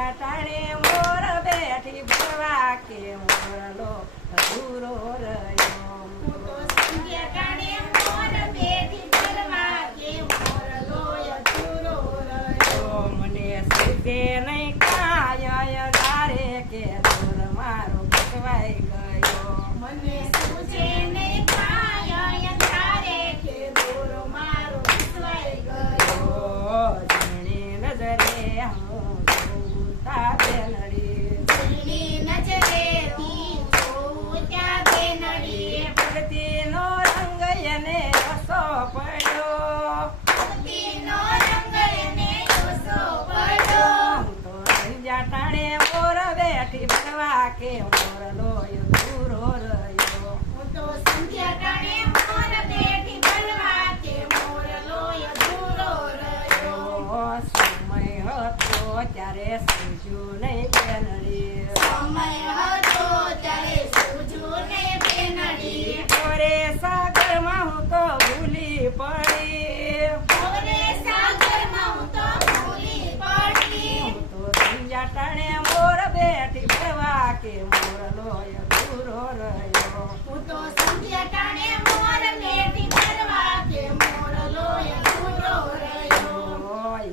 સંધ્યા ટાણે મોર બેઠી ભરવા કે મોરલો અધૂરો રહ્યો. હું તો સંધ્યા ટાણે મોર બેઠી ભરવા કે મોરલો અધૂરો રહ્યો. મને સુધે નહીં કાય તારે કે દૂર મારો ભટવાઈ ગયો. મને સૂઝે નહીં કાય અંધારે કે દોર મારો વિસવાઈ ગયો. જીણી નજરે હું જોઉં તારે નડી. જીણી નજરેથી જોઉં ત્યાં બેનડી. ભક્તિનો રંગ એને રસો પડ્યો. ભક્તિનો રંગ એને ઓછો પડ્યો. હું તો સંધ્યા ટાણે મોર બેઠી ભરવા કે મોરલો અધૂરો રહ્યો. હું તો સંધ્યા ટાણે મોર બેઠી ભરવા કે મોરલો અધૂરો રહ્યો. સમય હતો ત્યારે સૂઝ્યું નહીં બેનડી. સમય હતો ત્યારે સૂઝ્યું નહીં બેનડી. ઓરે સાગરમાં હું તો ભૂલી પડી. હવે સાગરમાં હું તો ભૂલી પડી. હું તો સંધ્યા ટાણે મોર બેઠી ભરવા કે મોરલો અધૂરો રહ્યો. હું તો સંધ્યા ટાણે મોર બેઠી ભરવા કે મોરલો અધૂરો રહ્યો.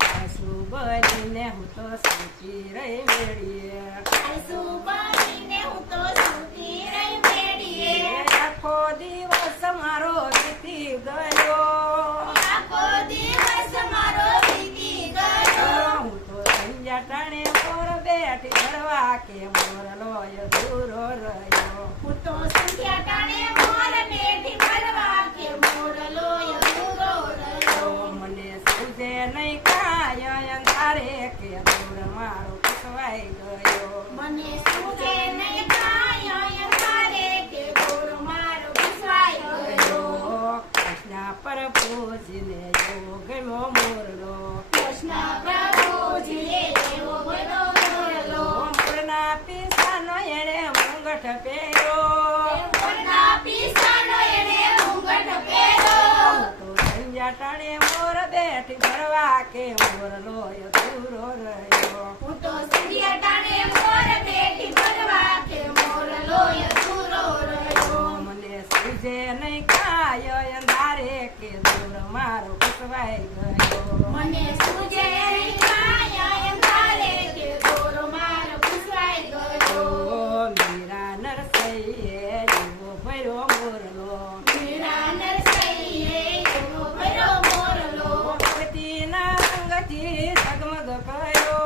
યાસુ બનીને હું તો સૂચી રહી મેળીએ. આંસુ બનીને હું તો સૂતી રહી મેળીએ. આખો દિવસ મારો વીતી ગયો. આખો દિવસ મારો વીતી ગયો. હું તો સંધ્યા ટાણે મોર બેઠી ભરવા કે મોરલો અધૂરો રહ્યો. હું તો સંધ્યા ટાણે મોર બેઠી ભરવા કે મોરલો અધૂરો રહ્યો. મને સુધે નહીં કાય અંધારે કે દૂર મારો ભટવાઈ ગયો. મને સૂઝે નહીં કાય અંધારે કે દોર મારો વિસવાઈ ગયો. કૃષ્ણ પર પૂજીને એવો ગમ્યો મોરલો. કૃષ્ણ પ્રભુજીએ એવો બધો મોરલો. મોરના પીસાનો એણે મુંગઠ પહેર્યો. મોરના પીસાનો એણે ઘૂંઘટ પહેર્યો. તો સંધ્યા ટાણે મોર બેઠી ભરવા કે મોરલો અધૂરો રહ્યો. હું તો સંધ્યા ટાણે મોર બેઠી ભરવા કે મોરલો અધૂરો રહ્યો. મને સુજે નહીં કાય અંધારે કે દૂર મારો ભટવાઈ ગયો. મને સૂઝે નહીં કાય અંધારે કે દોર મારો વિસવાઈ ગયો. મીરા નરસૈયે જેવો ભર્યો મોરલો. મીરા નરસૈયે એવો ભર્યો મોરલો. ભક્તિના રંગથી ઝગમગ કર્યો.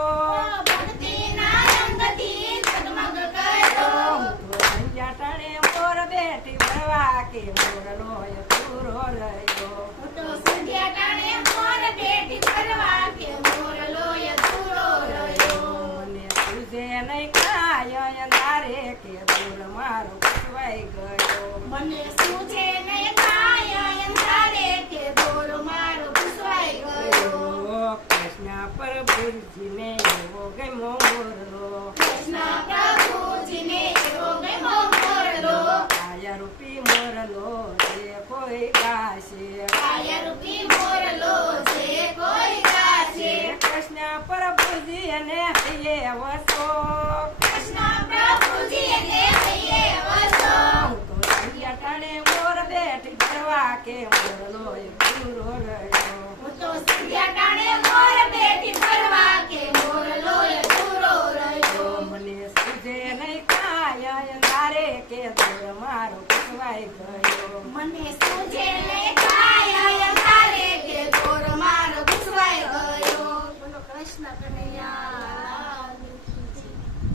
ભક્તિના રંગથી ઝગમગ કર્યો. હું તો સંધ્યા ટાણે મોર બેઠી ભરવા કે મોરલો અધૂરો રહ્યો. હું તો સંધ્યા ટાણે મોર બેઠી ભરવા કે મોરલો અધૂરો રહ્યો. મને સુજે નહીં કાય અંધારે કે દૂર મારો ભટવાઈ ગયો. મને સૂઝે નહીં કાય અંધારે કે દોર મારો વિસવાઈ ગયો. કૃષ્ણ પર ભુરજીને એવો ગમ્યો મોરલો. કૃષ્ણ પ્રભુજીને એવો ગમ્યો મોરલો. કાયા રૂપી મોરલો જે કોઈ ગાશે. કાયારૂપી મોરલો જે કોઈ ગાશે. કૃષ્ણ પર ભુરજી અને હૈયે વસો. કૃષ્ણ પ્રભુજી એને હૈયે વસો. હું તો સંધ્યા ટાણે મોર બેઠી ભરવા કે મોરલો અધૂરો રહ્યો. હું તો સંધ્યા ટાણે મોર બેઠી ભરવા કે મોરલો અધૂરો રહ્યો. મને સુજે નહીં કાય અંધારે કે દૂર મારો ભટવાઈ ગયો. મને સૂઝે નહીં